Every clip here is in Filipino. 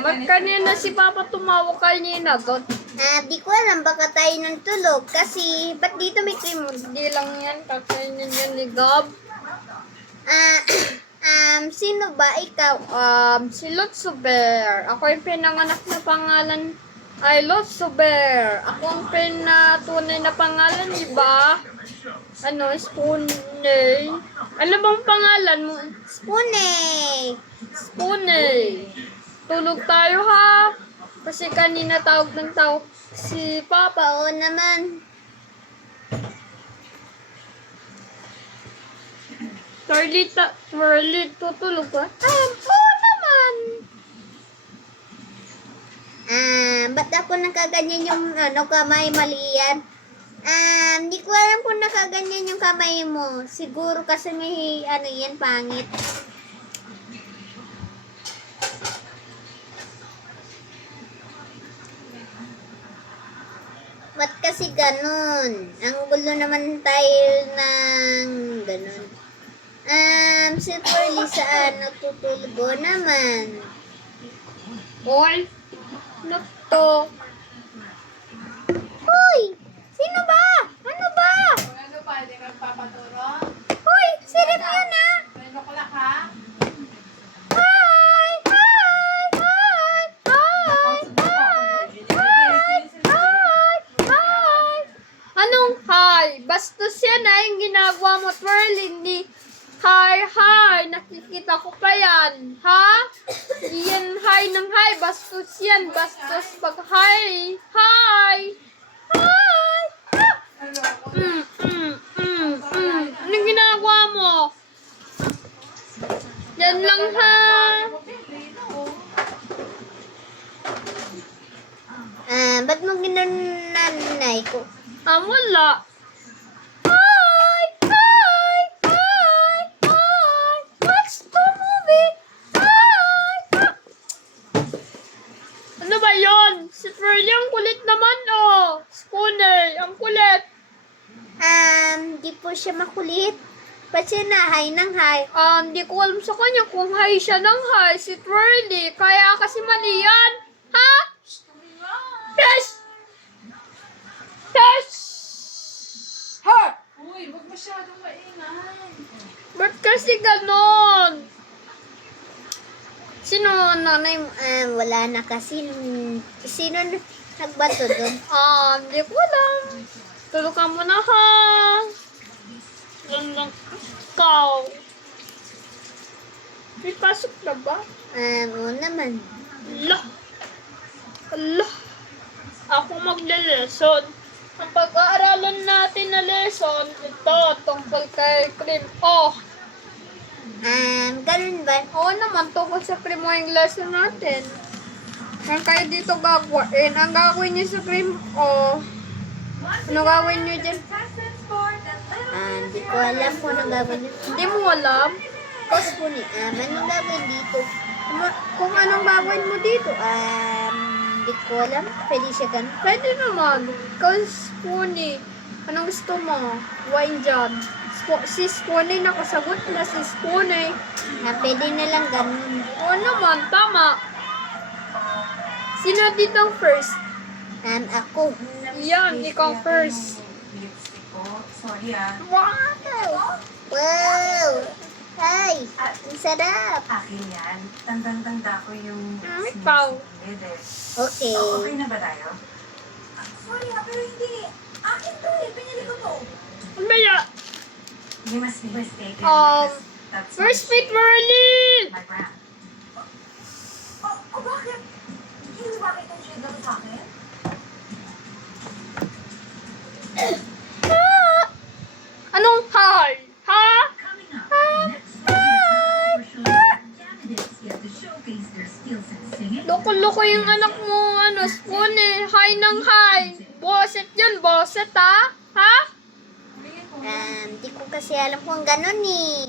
Ba't kanina si Papa tumawag kanina? Di ko alam, baka tayo nang tulog. Kasi, ba't dito may cream? Hindi lang yan, kakainin yan ni Gab. Sino ba ikaw? Si Lotso Bear. Ako yung pinanganak na pangalan ay Lotso Bear. Ako ang pinatunay na pangalan, iba? Spooney. Ano bang pangalan mo? Spooney. Spooney. Tulog tayo ha. Kasi kanina tawag ng tawag si Papa. Oo naman. Twirly, tutulog ka? Oo naman. Ba't ako nakaganyan yung kamay mali yan? Di ko alam kung nakaganyan yung kamay mo. Siguro kasi may yan, pangit. Ba't kasi ganun? Ang gulo naman tayo ng ganun. Si Pearly saan natutulog naman? Hoy! Ano to? Hoy! Sino ba? Ano ba? Ano pa, hindi ka papaturo? Hoy! Sirip yun ah! May nukulak ha? Hi! Hi! Hi! Hi! Hi! Hi! Hi! Anong hi? Bastos yan na yung ginagawa mo, Twirly. Hindi hi. Nakikita ko pa yan. Ha? Yan hi ng hi. Bastos yan. Bastos pag hi. Hi! Hi! Anong ginagawa mo? Yan lang ha. Ba't mo ginananay ko? Wala. Hi! Hi! Hi! Hi! Watch the movie! Hi! Ano ba yon? Si Twirly ang kulit naman, oh. Spooney, ang kulit. Di po siya makulit. Ba't siya na hi ng hi? Di ko alam sa kanya kung hi siya ng hi, si Twirly. Kaya kasi mali yan. Ha? Yes! Yes! Ha? Uy, huwag masyadong maingay. Ba't kasi ganon? Sino nanay mo? Wala na kasi. Sino nagbato doon? Di ko alam. Tulog ka muna ha. Yan lang ikaw. May pasok na ba? Oo naman. Ala. Ako magle-lesson. Ang pag-aaralan natin na lesson, ito, tungkol kay cream. Ganun ba? Oo naman, tungkol sa cream yung lesson natin. Ang kayo dito gagawin. Ang gagawin niyo sa cream, ano gagawin niyo dyan? Di ko alam kung anong gagawin niyo. Hindi mo alam? Kasi po ni anong gagawin dito? Kung anong gagawin mo dito? Di ko alam. Pwede siya ganun. Pwede naman. Ikaw, Spoony. Anong gusto mo? Wine dyan. Si Spoony, nakasagot na si Spoony. Pwede na lang ganun. Oo naman, tama. Sino dito ang first? Ako. Yan, ikaw first. Sorry ah. Wow! Wow! Hi! Ang sarap! Akin yan. Tandang-tanda ko yung... Ikaw. Okay. Okay na ba tayo? Sorry ah, pero hindi. Akin to eh. Pinili ko to. Maya, You must be mistaken. That's first meet Merlin! my brand. Bakit? Hindi mo bakit ang shade ako sa akin? Anong hi? Ha? Coming up, next week, candidates get to showcase their skills in singing. Loko-loko yung anak mo, Spoony. Hi ng hi. Boset yun, boset ha? Ha? Di ko kasi alam kung ganun eh.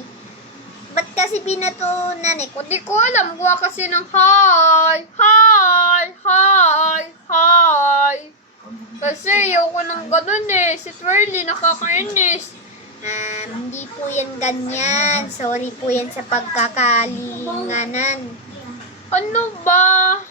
Ba't kasi binatunan eh? Di ko alam. Gawa kasi ng hi. Hi. Hi. Hi. Kasi ayoko ng ganun eh. Si Twirly nakakainis. Hindi po yan ganyan. Sorry po yan sa pagkakalinganan. Ano ba?